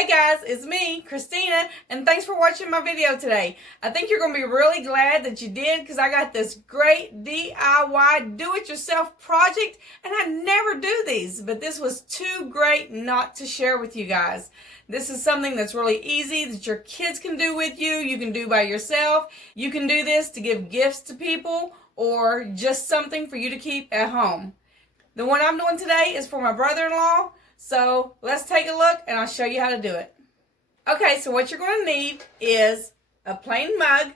Hey guys, it's me, Christina, and thanks for watching my video today. I think you're going to be really glad that you did because I got this great DIY do-it-yourself project, and I never do these, but this was too great not to share with you guys. This is something that's really easy that your kids can do with you, you can do by yourself. You can do this to give gifts to people or just something for you to keep at home. The one I'm doing today is for my brother-in-law. So let's take a look and I'll show you how to do it. Okay, so what you're going to need is a plain mug.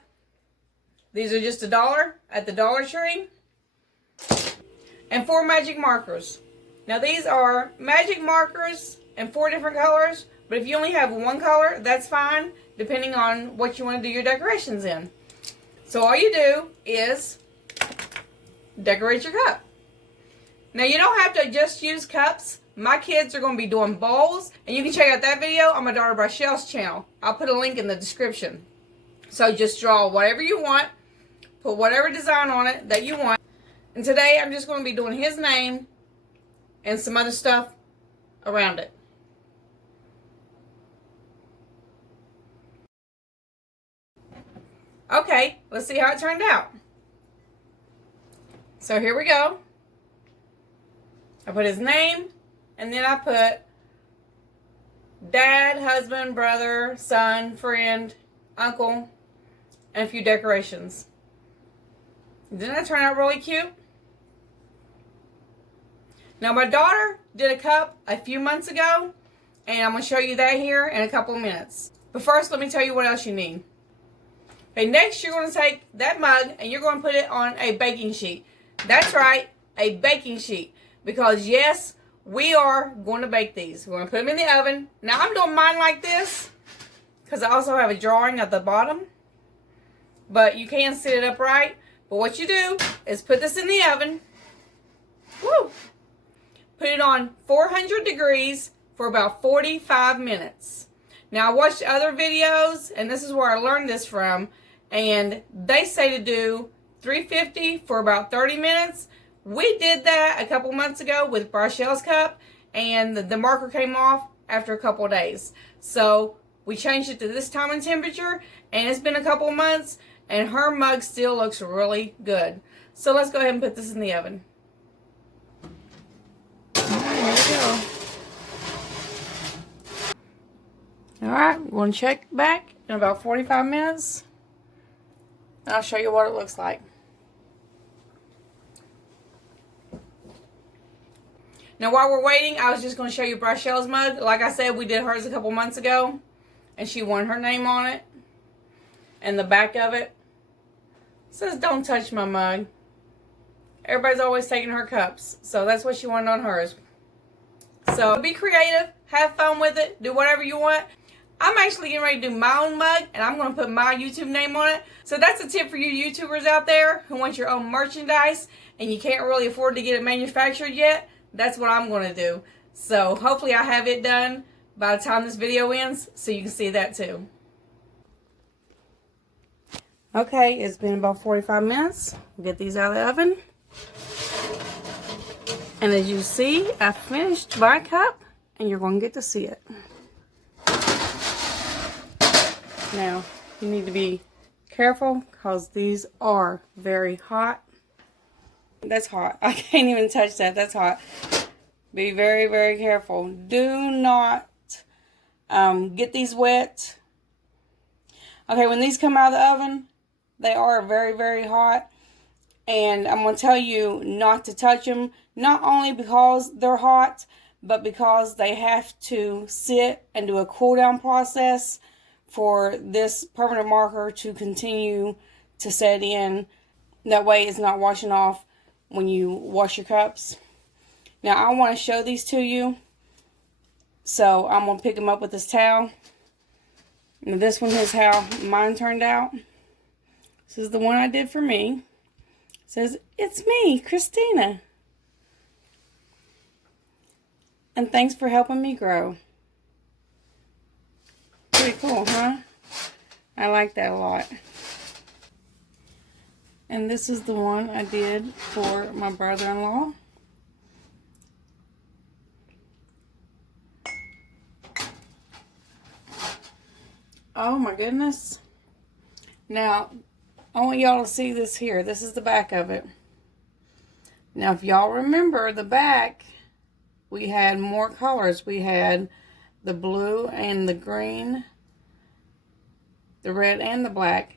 These are just $1 at the Dollar Tree. And 4 magic markers. Now these are magic markers in 4 different colors, but if you only have one color, that's fine, depending on what you want to do your decorations in. So all you do is decorate your cup. Now you don't have to just use cups. My kids are going to be doing bowls, and you can check out that video on my daughter Brachelle's channel. I'll put a link in the description. So just draw whatever you want, put whatever design on it that you want. And today I'm just going to be doing his name and some other stuff around it. Okay, let's see how it turned out. So here we go. I put his name. And then I put dad, husband, brother, son, friend, uncle, and a few decorations. Didn't that turn out really cute? Now my daughter did a cup a few months ago, and I'm going to show you that here in a couple of minutes. But first, let me tell you what else you need. Okay, next you're going to take that mug and you're going to put it on a baking sheet. That's right, a baking sheet. Because yes, we are going to bake these. We're going to put them in the oven. Now, I'm doing mine like this because I also have a drawing at the bottom. But you can sit it upright. But what you do is put this in the oven. Woo! Put it on 400 degrees for about 45 minutes. Now, I watched other videos, and this is where I learned this from. And they say to do 350 for about 30 minutes. We did that a couple months ago with Brachelle's cup, and the marker came off after a couple of days. So we changed it to this time and temperature, and it's been a couple of months, and her mug still looks really good. So let's go ahead and put this in the oven. Here we go. Alright, we're going to check back in about 45 minutes, and I'll show you what it looks like. Now while we're waiting, I was just going to show you Brachelle's mug. Like I said, we did hers a couple months ago. And she won her name on it. And the back of it says, "Don't touch my mug." Everybody's always taking her cups. So that's what she wanted on hers. So be creative. Have fun with it. Do whatever you want. I'm actually getting ready to do my own mug. And I'm going to put my YouTube name on it. So that's a tip for you YouTubers out there who want your own merchandise. And you can't really afford to get it manufactured yet. That's what I'm going to do. So hopefully I have it done by the time this video ends so you can see that too. Okay, it's been about 45 minutes. We'll get these out of the oven. And as you see, I finished my cup and you're going to get to see it. Now, you need to be careful because these are very hot. That's hot. I can't even touch that. That's hot. Be very, very careful. Do not get these wet. Okay, when these come out of the oven, they are very, very hot. And I'm going to tell you not to touch them. Not only because they're hot, but because they have to sit and do a cool down process for this permanent marker to continue to set in. That way it's not washing off when you wash your cups. Now I want to show these to you, so I'm going to pick them up with this towel. Now this one is how mine turned out. This is the one I did for me. It says, "It's me, Christina. And thanks for helping me grow." Pretty cool, huh? I like that a lot. And this is the one I did for my brother-in-law. Oh my goodness. Now, I want y'all to see this here. This is the back of it. Now, if y'all remember the back, we had more colors. We had the blue and the green, the red and the black.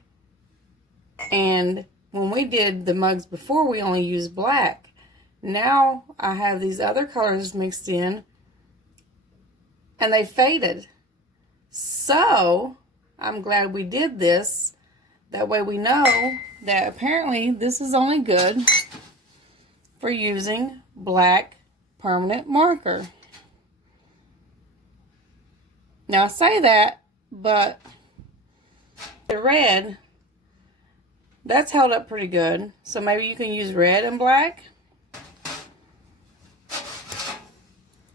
And when we did the mugs before, we only used black. Now I have these other colors mixed in, and they faded. So I'm glad we did this. That way we know that apparently this is only good for using black permanent marker. Now I say that, but the red, that's held up pretty good. So maybe you can use red and black.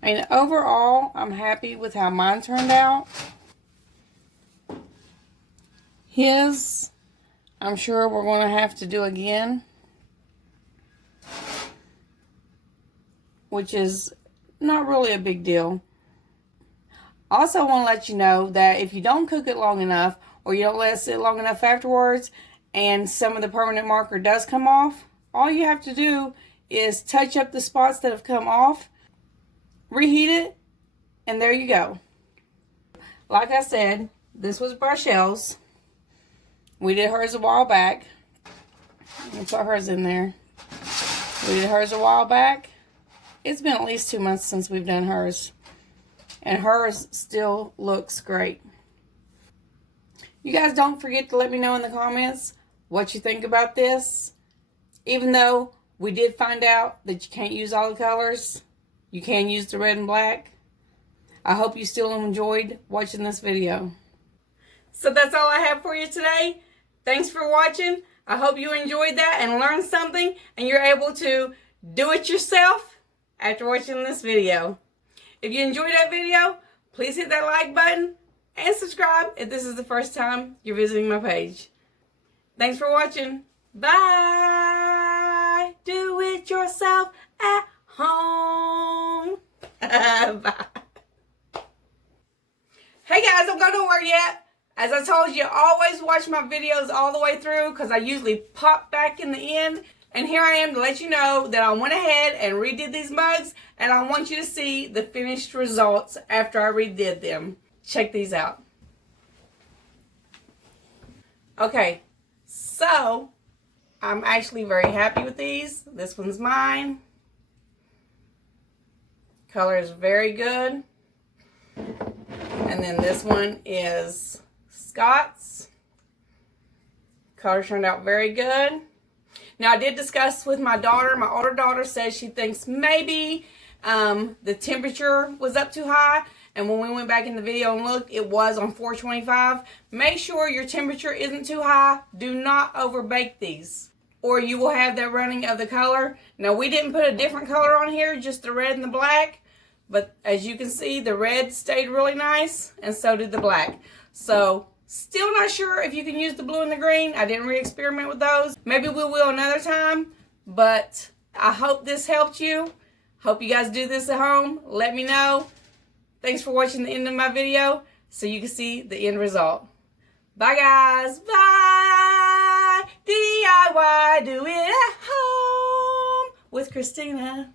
I mean, overall, I'm happy with how mine turned out. His, I'm sure we're going to have to do again, which is not really a big deal. Also, I want to let you know that if you don't cook it long enough, or you don't let it sit long enough afterwards, and some of the permanent marker does come off, all you have to do is touch up the spots that have come off, reheat it, and there you go. Like I said, this was Brachelle's. We did hers a while back. Let me put hers in there. We did hers a while back. It's been at least 2 months since we've done hers. And hers still looks great. You guys don't forget to let me know in the comments what you think about this. Even though we did find out that you can't use all the colors, you can use the red and black. I hope you still enjoyed watching this video. So that's all I have for you today. Thanks for watching. I hope you enjoyed that and learned something, and you're able to do it yourself after watching this video. If you enjoyed that video, please hit that like button and subscribe if this is the first time you're visiting my page. Thanks for watching. Bye. Do it yourself at home. Bye. Hey guys, don't go nowhere yet. As I told you, always watch my videos all the way through because I usually pop back in the end. And here I am to let you know that I went ahead and redid these mugs, and I want you to see the finished results after I redid them. Check these out. Okay, so I'm actually very happy with these. This one's mine. Color is very good. And then this one is Scott's. Color turned out very good. Now I did discuss with my daughter. My older daughter says she thinks maybe the temperature was up too high. And when we went back in the video and looked, it was on 425. Make sure your temperature isn't too high. Do not overbake these, or you will have that running of the color. Now we didn't put a different color on here, just the red and the black. But as you can see, the red stayed really nice, and so did the black. So still not sure if you can use the blue and the green. I didn't re-experiment with those. Maybe we will another time. But I hope this helped you. Hope you guys do this at home. Let me know. Thanks for watching the end of my video so you can see the end result. Bye guys. Bye. DIY, do it at home with Christina.